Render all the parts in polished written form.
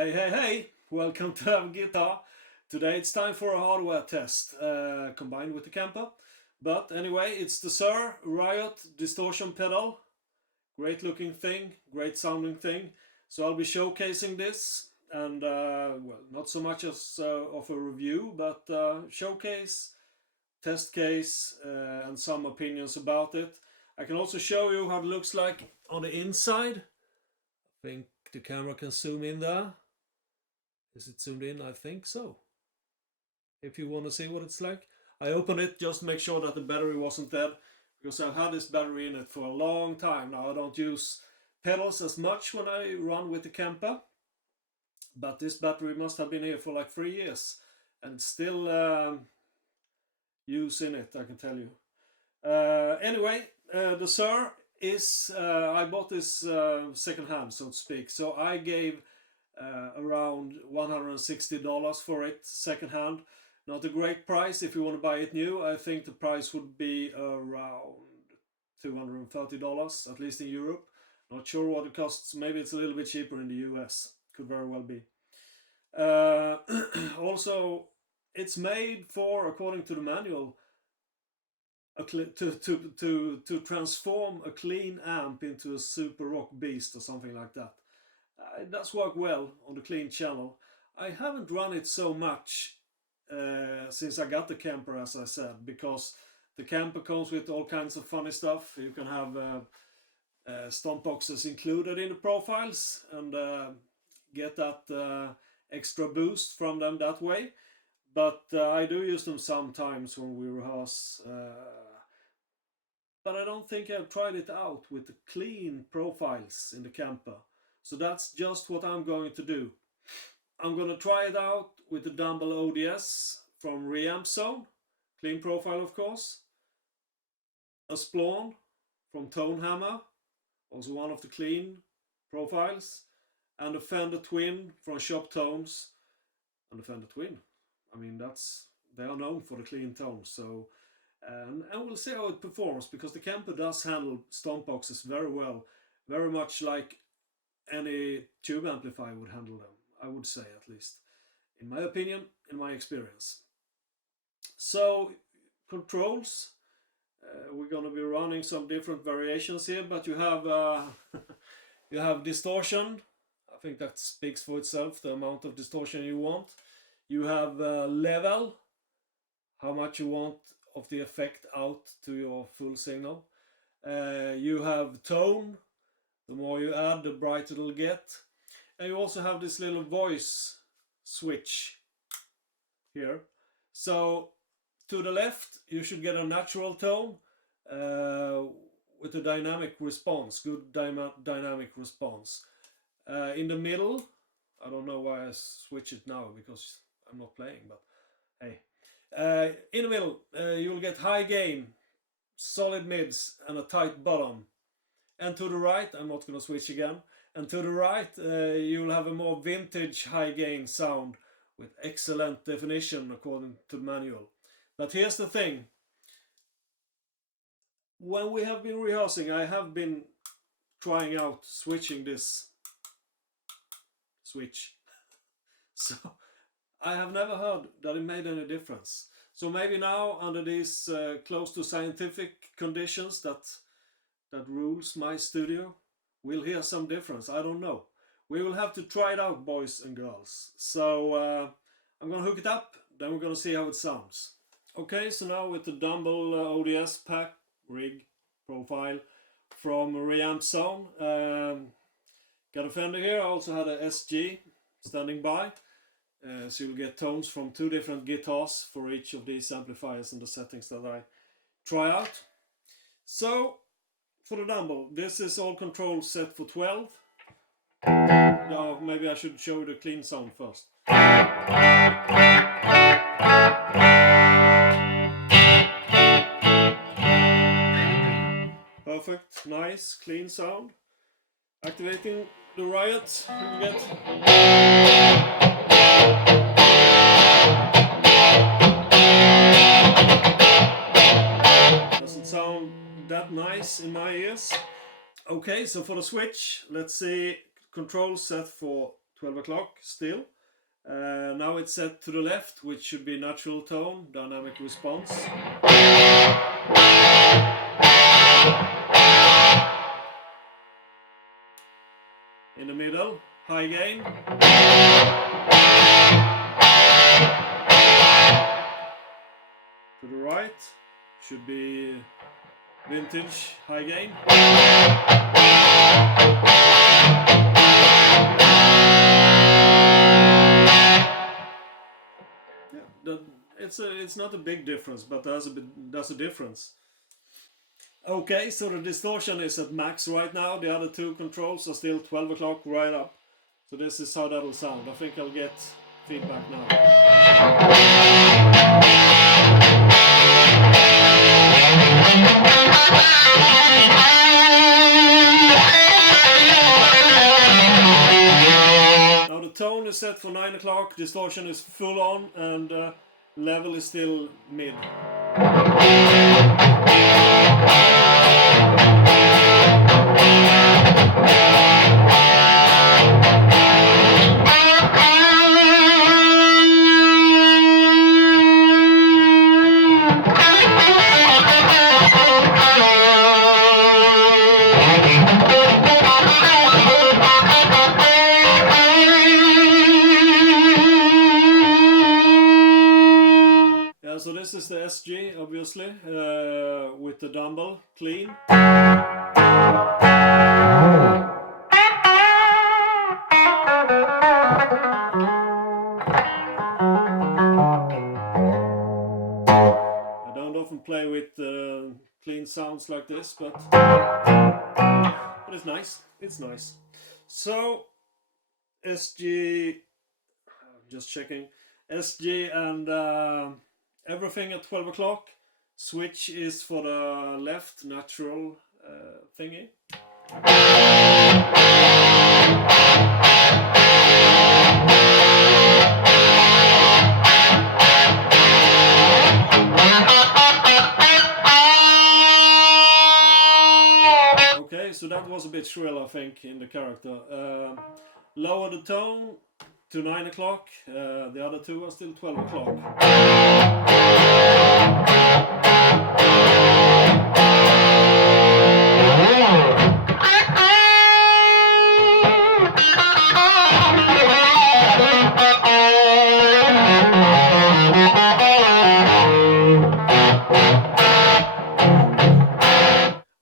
Hey, hey, hey! Welcome to Have Guitar. Today it's time for a hardware test combined with the Kemper. But anyway, it's the Suhr Riot distortion pedal. Great looking thing, great sounding thing. So I'll be showcasing this and well, not so much as of a review, but showcase, test case and some opinions about it. I can also show you how it looks like on the inside. I think the camera can zoom in there. Is it zoomed in? I think so. If you want to see what it's like. I opened it just to make sure that the battery wasn't dead, because I've had this battery in it for a long time now. I don't use pedals as much when I run with the Kemper, but this battery must have been here for like 3 years and still using it, I can tell you. Anyway, the Suhr is, I bought this second hand, so to speak, so I gave around $160 for it second hand. Not a great price if you want to buy it new. I think the price would be around $230, at least in Europe. Not sure what it costs. Maybe it's a little bit cheaper in the US. Could very well be. Also, it's made for, according to the manual, to transform a clean amp into a super rock beast or something like that. It does work well on the clean channel. I haven't run it so much since I got the Kemper, as I said, because the Kemper comes with all kinds of funny stuff. You can have stomp boxes included in the profiles and get that extra boost from them that way. But I do use them sometimes when we rehearse. But I don't think I've tried it out with the clean profiles in the Kemper. So that's just what I'm going to do. I'm going to try it out with the Dumble ODS from ReampZone, clean profile of course. A Splawn from Tonehammer, also one of the clean profiles. And a Fender Twin from Choptones. And the Fender Twin, I mean, they are known for the clean tones. So, and we'll see how it performs, because the Kemper does handle stomp boxes very well. Very much like any tube amplifier would handle them, I would say, at least in my opinion, in my experience. So controls, we're going to be running some different variations here, but you have you have distortion. I think that speaks for itself, the amount of distortion you want. You have level, how much you want of the effect out to your full signal. You have tone. The more you add, the brighter it'll get. And you also have this little voice switch here. So to the left, you should get a natural tone with a dynamic response, good dynamic response. In the middle, I don't know why I switch it now because I'm not playing, but hey. In the middle, you'll get high gain, solid mids, and a tight bottom. And to the right, I'm not going to switch again, and to the right you'll have a more vintage high gain sound with excellent definition according to the manual. But here's the thing. When we have been rehearsing, I have been trying out switching this switch. So I have never heard that it made any difference. So maybe now, under these close to scientific conditions that rules my studio, we'll hear some difference. I don't know. We will have to try it out, boys and girls. So I'm gonna hook it up, then we're gonna see how it sounds. Okay, so now with the Dumble ODS pack rig profile from ReampZone. Got a Fender here. I also had a SG standing by. So you'll get tones from 2 different guitars for each of these amplifiers and the settings that I try out. So for the Dumble, this is all controls set for 12. Now maybe I should show you the clean sound first. Perfect, nice, clean sound. Activating the Riot, you get. Doesn't sound that nice in my ears. Okay, so for the switch, let's see, control set for 12 o'clock still. Now it's set to the left, which should be natural tone, dynamic response. In the middle, high gain. To the right should be vintage high gain. Yeah, it's not a big difference, but there's a difference. Okay, so the distortion is at max right now. The other two controls are still 12 o'clock right up. So this is how that'll sound. I think I'll get feedback now. Now the tone is set for 9 o'clock, distortion is full on, and level is still mid. So this is the SG, obviously, with the Dumble clean. I don't often play with clean sounds like this, but it's nice. It's nice. So SG, just checking, SG and everything at 12 o'clock. Switch is for the left natural thingy. Okay, so that was a bit shrill, I think, in the character. Lower the tone to 9 o'clock. The other two are still 12 o'clock.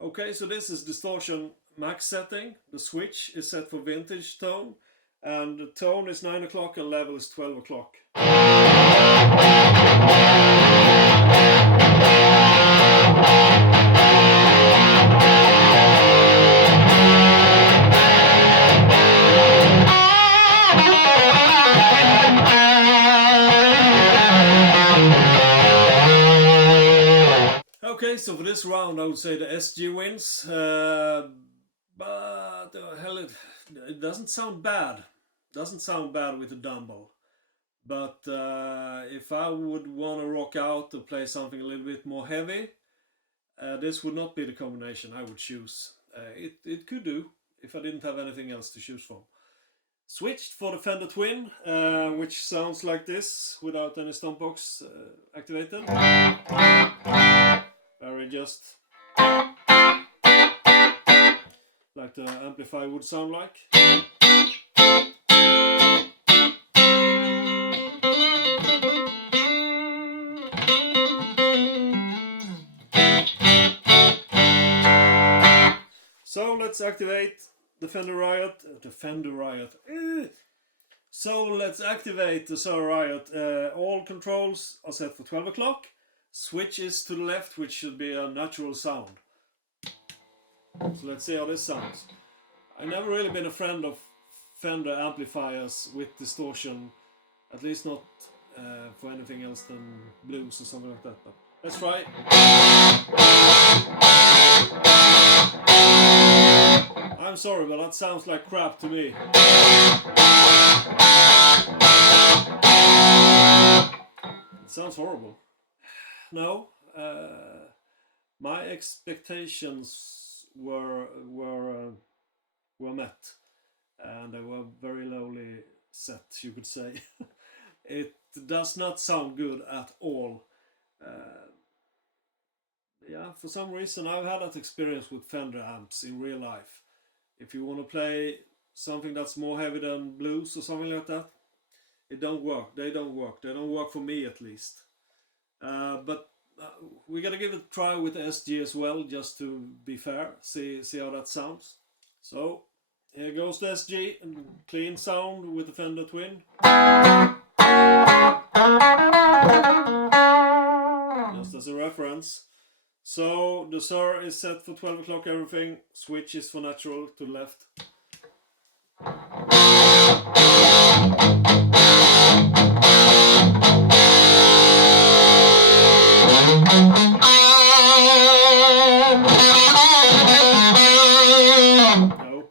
Okay, so this is distortion max setting. The switch is set for vintage tone, and the tone is 9 o'clock and level is 12 o'clock. Okay, so for this round I would say the SG wins, but hell, it doesn't sound bad. Doesn't sound bad with the Dumble. But if I would want to rock out or play something a little bit more heavy, this would not be the combination I would choose. It could do if I didn't have anything else to choose from. Switched for the Fender Twin, which sounds like this without any stomp box activated. Very just like the amplifier would sound like. So let's activate the Fender Riot. So let's activate the Suhr Riot. All controls are set for 12 o'clock. Switch is to the left, which should be a natural sound. So let's see how this sounds. I've never really been a friend of Fender amplifiers with distortion, at least not for anything else than blues or something like that. But let's try. I'm sorry, but that sounds like crap to me. It sounds horrible. No, my expectations were met. and they were very lowly set, you could say. It does not sound good at all. Yeah, for some reason I've had that experience with Fender amps in real life. If you want to play something that's more heavy than blues or something like that, it don't work. They don't work. They don't work for me, at least. But we gotta give it a try with the SG as well, just to be fair. See how that sounds. So here goes the SG, and clean sound with the Fender Twin. Just as a reference. So the Suhr is set for 12 o'clock, everything. Switch is for natural to left. No,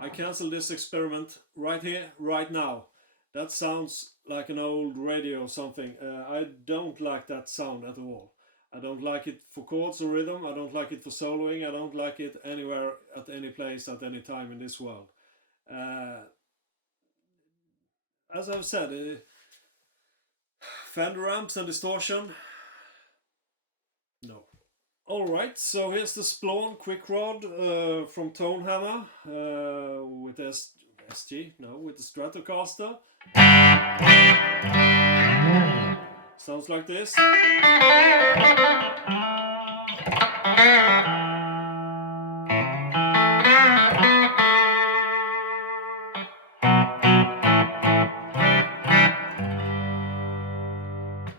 I cancel this experiment right here, right now. That sounds like an old radio or something. I don't like that sound at all. I don't like it for chords or rhythm. I don't like it for soloing. I don't like it anywhere, at any place, at any time in this world. As I've said, Fender amps and distortion, no. Alright, so here's the Splawn quick rod from Tonehammer with SG, no, with the Stratocaster. Sounds like this.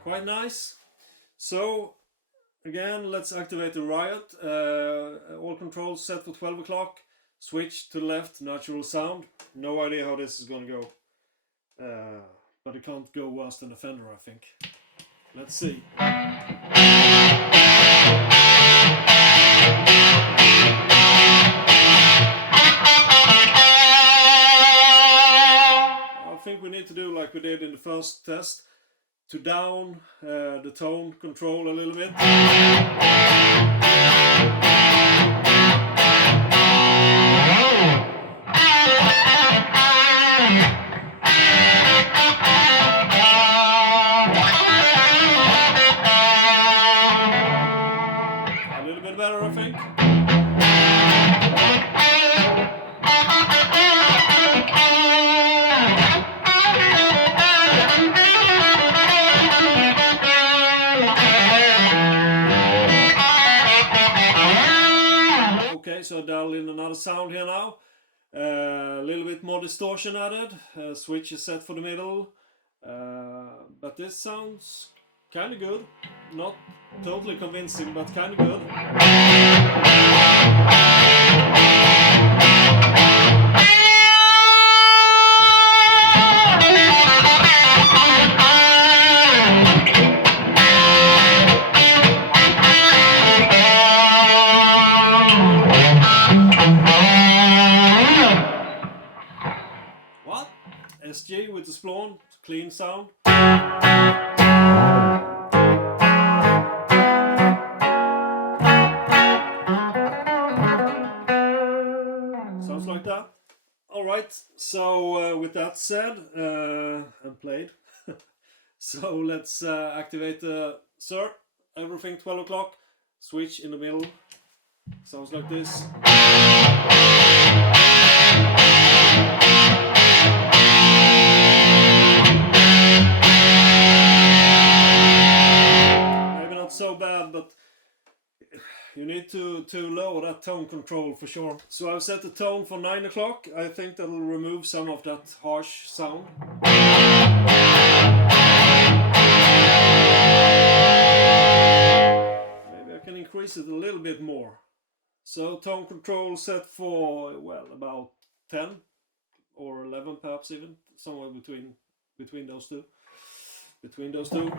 Quite nice. So again, let's activate the Riot. All controls set for 12 o'clock. Switch to the left, natural sound. No idea how this is gonna go. But it can't go worse than the Fender, I think. Let's see. I think we need to do like we did in the first test, to down the tone control a little bit. A little bit better, I think. Okay, so dial in another sound here now. A little bit more distortion added. Switch is set for the middle. But this sounds kind of good. Not totally convincing, but kind of good. What? SG with the Splawn, clean sound. Sounds like that. Alright, so with that said, and played, so let's activate the Suhr. Everything 12 o'clock, switch in the middle. Sounds like this. Maybe not so bad, but you need to lower that tone control for sure. So I've set the tone for 9 o'clock. I think that'll remove some of that harsh sound. Maybe I can increase it a little bit more. So tone control set for, well, about 10 or 11 perhaps, even somewhere between those two. Between those two.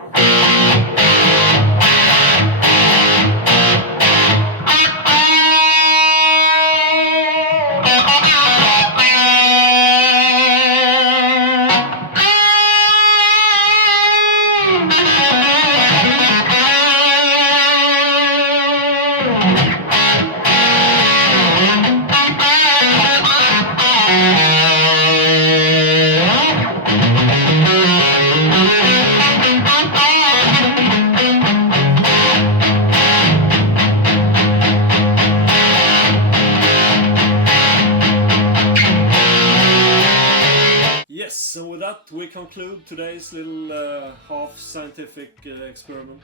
Yes, so with that we conclude today's little half scientific experiment.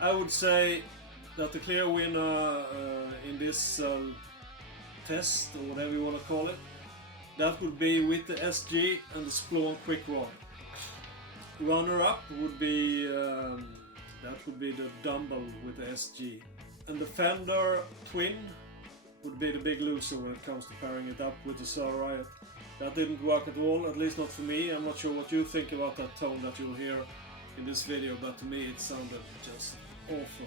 I would say that the clear winner in this test, or whatever you want to call it, that would be with the SG and the Splorn Quick Rod. Runner-up would be that would be the Dumble with the SG, and the Fender Twin would be the big loser when it comes to pairing it up with the Suhr Riot. That didn't work at all, at least not for me. I'm not sure what you think about that tone that you'll hear in this video, but to me it sounded just awful.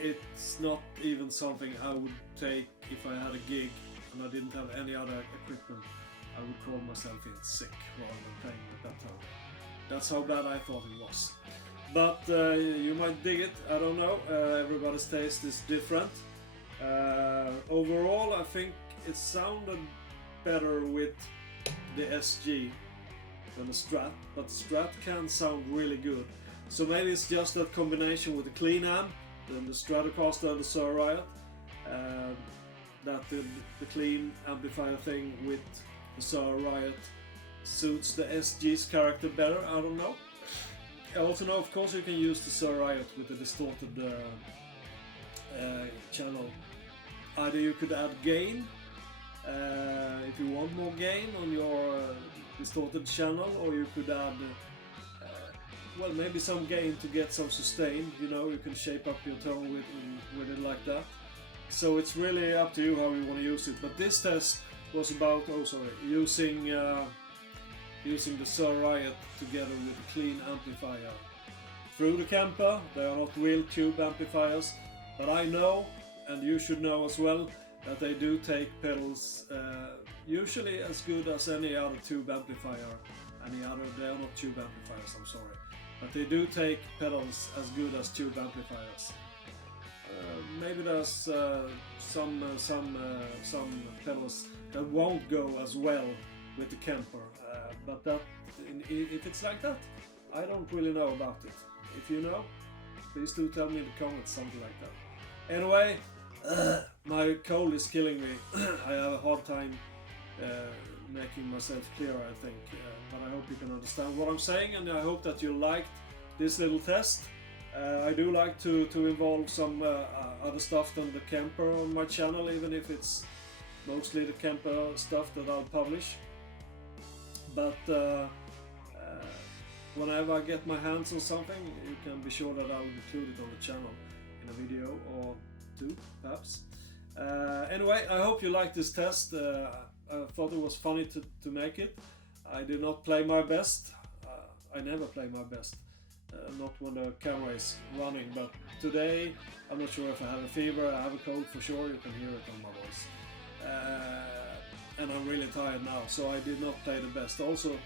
It's not even something I would take if I had a gig and I didn't have any other equipment. I would call myself in sick rather than playing with that tone. That's how bad I thought it was. But you might dig it, I don't know. Everybody's taste is different. Overall, I think it sounded better with the SG than the Strat, but the Strat can sound really good. So maybe it's just that combination with the clean amp, then the Stratocaster and the Suhr Riot, that the clean amplifier thing with the Suhr Riot suits the SG's character better, I don't know. I also know, of course, you can use the Suhr Riot with the distorted channel. Either you could add gain, if you want more gain on your distorted channel, or you could add well, maybe some gain to get some sustain. You know, you can shape up your tone with it like that. So it's really up to you how you want to use it. But this test was about using the Suhr Riot together with a clean amplifier through the Kemper. They are not real tube amplifiers, but I know, and you should know as well, that they do take pedals usually as good as any other tube amplifier. They are not tube amplifiers, I'm sorry. But they do take pedals as good as tube amplifiers. Maybe there's some pedals that won't go as well with the Kemper, but that, if it's like that, I don't really know about it. If you know, please do tell me in the comments something like that. Anyway, my cold is killing me. I have a hard time making myself clear, I think, but I hope you can understand what I'm saying, and I hope that you liked this little test. I do like to involve some other stuff than the Kemper on my channel, even if it's mostly the Kemper stuff that I'll publish. But whenever I get my hands on something, you can be sure that I'll include it on the channel in a video or two, perhaps. Anyway, I hope you liked this test. I thought it was funny to make it. I did not play my best. I never play my best. Not when the camera is running, but today I'm not sure if I have a fever. I have a cold for sure, you can hear it on my voice. And I'm really tired now, so I did not play the best. Also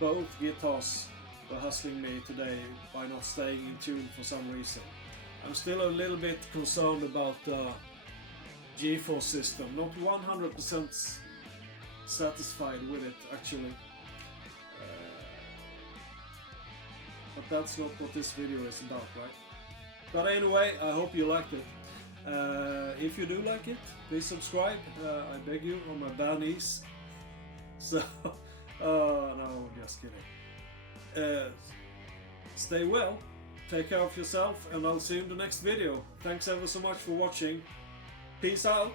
both guitars were hustling me today by not staying in tune for some reason. I'm still a little bit concerned about the G4 system. Not 100% satisfied with it, actually. But that's not what this video is about, right? But anyway, I hope you liked it. If you do like it, please subscribe. I beg you, on my bare knees. So, no, I'm just kidding. Stay well, take care of yourself, and I'll see you in the next video. Thanks ever so much for watching. Peace out.